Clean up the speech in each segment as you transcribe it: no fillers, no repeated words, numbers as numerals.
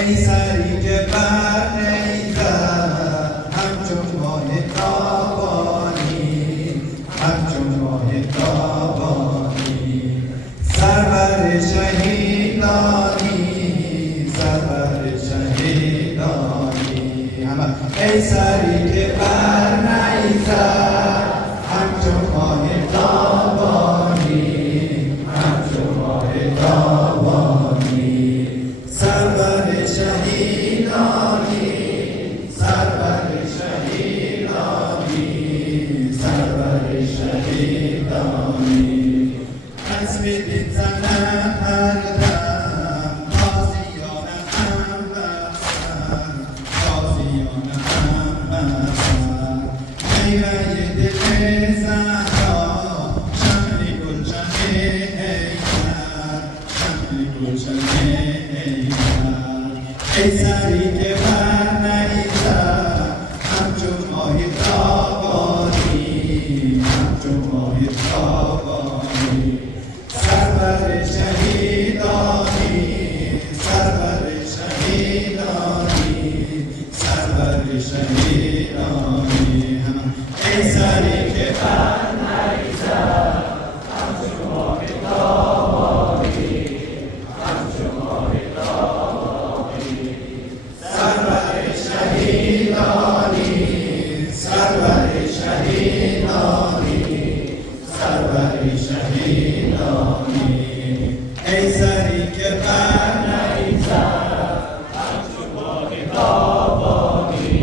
ای سری که بر نیزد همچون ماه تابانی، همچون ماه تابانی. سرور شهیدانی، سرور شهیدانی. ای سری که بر نیزد همچون ماه تابانی، همچون ماه تابانی. سرور شهیدانی، سرور شهیدانی، سرور شهیدانی. اسم دین زنم هر دم، تازیان هم بسر، تازیان هم بسر. میوه دل زهرا، شمع گلشن حیدر، شمع گلشن حیدر. ای سری که بر نیزد همچون ماه تابانی، همچون ماه تابانی. سرور شهیدانی، سرور شهیدانی، سرور شهیدانی. ای سری که بر نیزد همچون ماه تابانی، همچون ماه تابانی. سرور شهیدانی، سرور شهیدانی، سرور شهیدانی. ای سری که بر نیزد همچون ماه تابانی،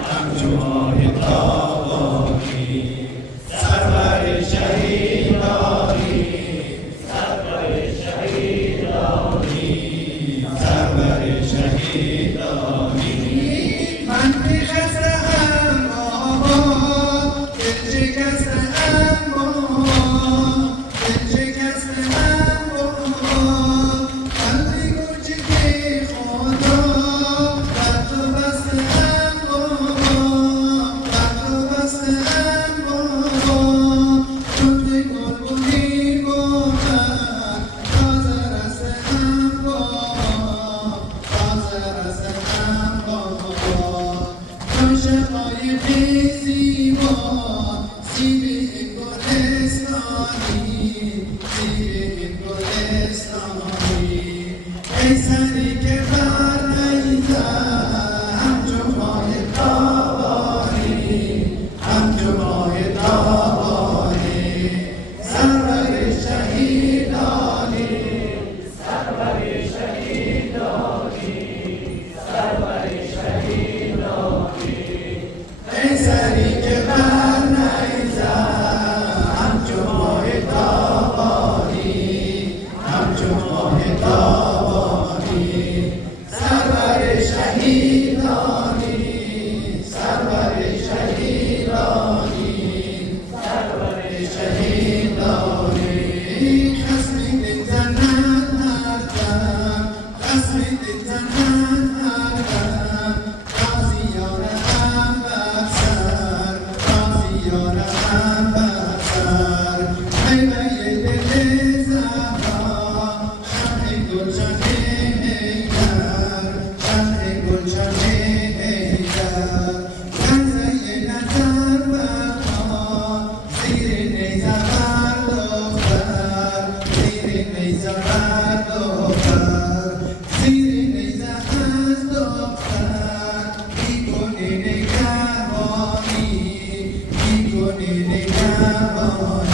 همچون ماه تابانی. سرور شهیدانی، سرور شهیدانی، سرور شهیدانی. من که خسته‌ام بابا، دل شکسته‌ام بابا، دل شکسته‌ام بابا. قلبی کوچیک خدا بر تو بسته‌ام بابا، بر تو بسته‌ام بابا. چون گلبنی بودم تازه رسته‌ام بابا، تازه رسته‌ام بابا. چون شقایقی زیبا زیر این گلستانی، زیر این گلستانی. ای سری که بر نیزد همچون ماه تابانی، همچون ماه تابانی. سرور شهیدانی، سرور شهیدانی، سرور شهیدانی. ای سری که بر نیزد همچون ماه تابانی، همچون ماه تابانی. سرور شهیدانی، سرور شهیدانی، سرور شهیدانی. خصم دل زنم هر دم، خصم دل زنم هر دم. تازیان هم بر سر، تازیان هم بر سر. میوه دل زهرا، شمع گلشن حیدر، شمع گلشن حیدر. لحظه نظر برها، زیر نیزه بر دختر، زیر نیزه بر دختر. زیر نیزه از دختر میکنی نگهبانی، میکنی نگهبانی.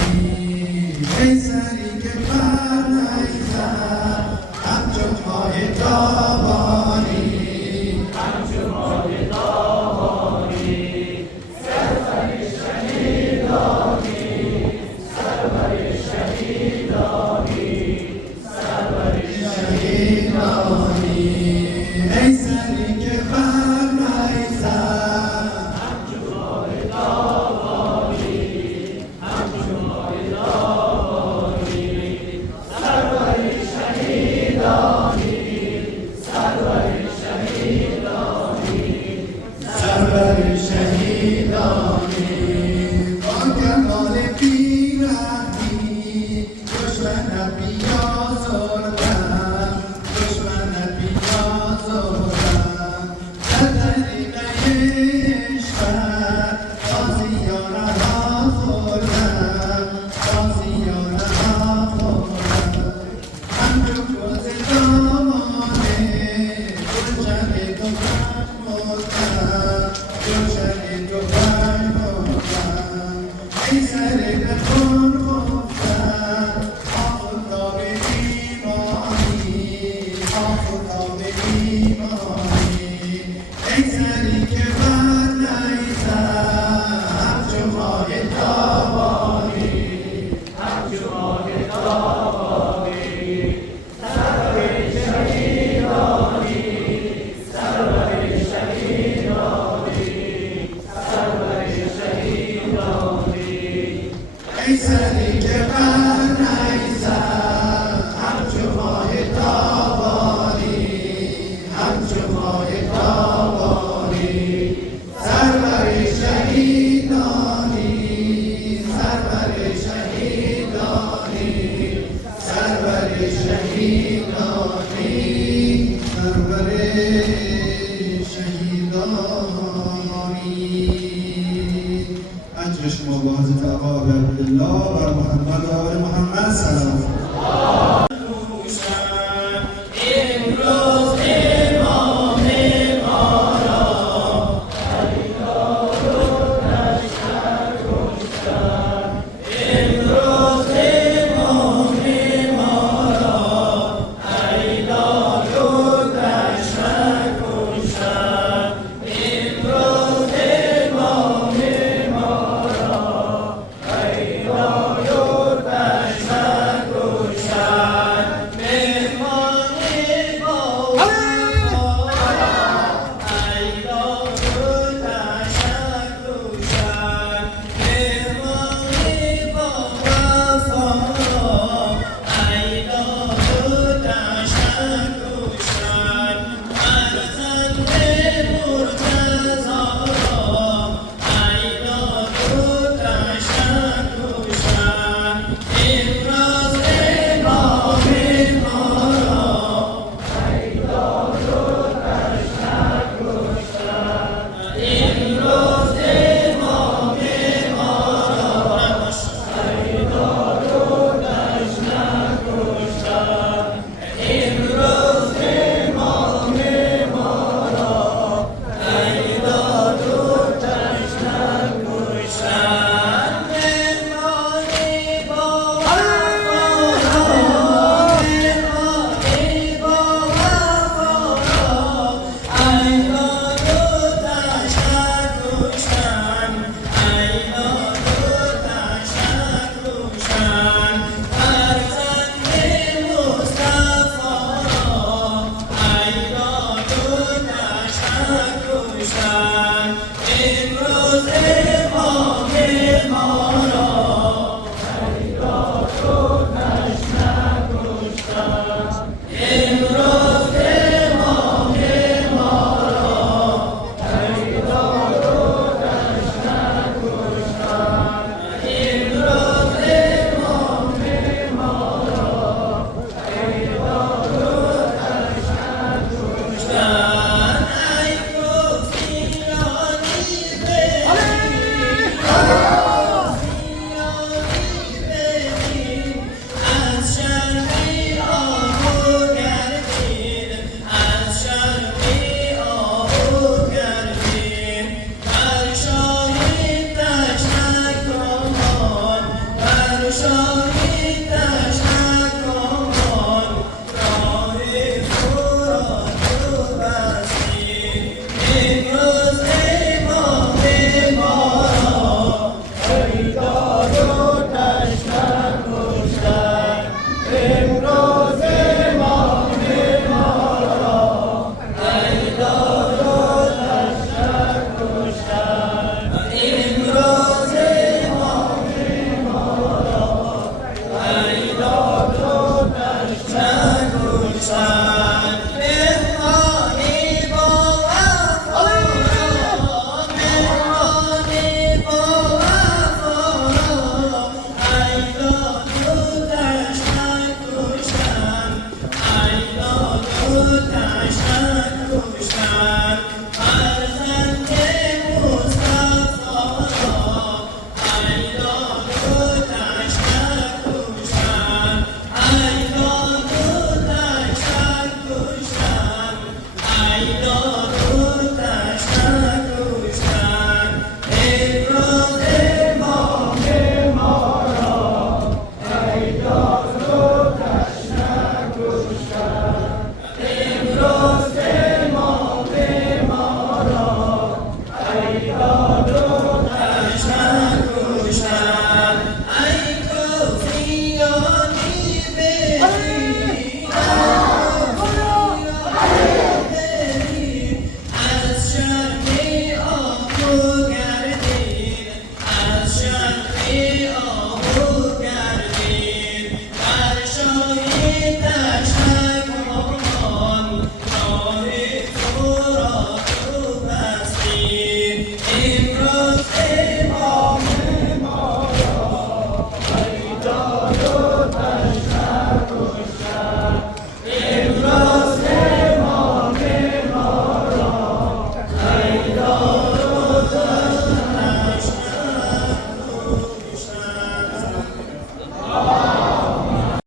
ای سری که بر نیزد همچون ماه تابانی، همچون ماه تابانی. سرور شهیدانی، سرور شهیدانی، سرور شهیدانی. ای سری که بر نیزد همچون ماه تابانی، همچون ماه تابانی. سرور شهیدانی، تا به ایمانی ای سری که بر نیزد همچو ماه تابانی همچو ماه تابانی سرور شهیدانی سرور شهیدانی سرور شهیدانی ای سری که بر نیزد همچو ماه تابانی همچو ماه تابانی سرور شهیدانی سرور شهیدانی سرور شهیدانی سرور شهیدانی. اجر شما با حضرت آقا عبدالله و محمد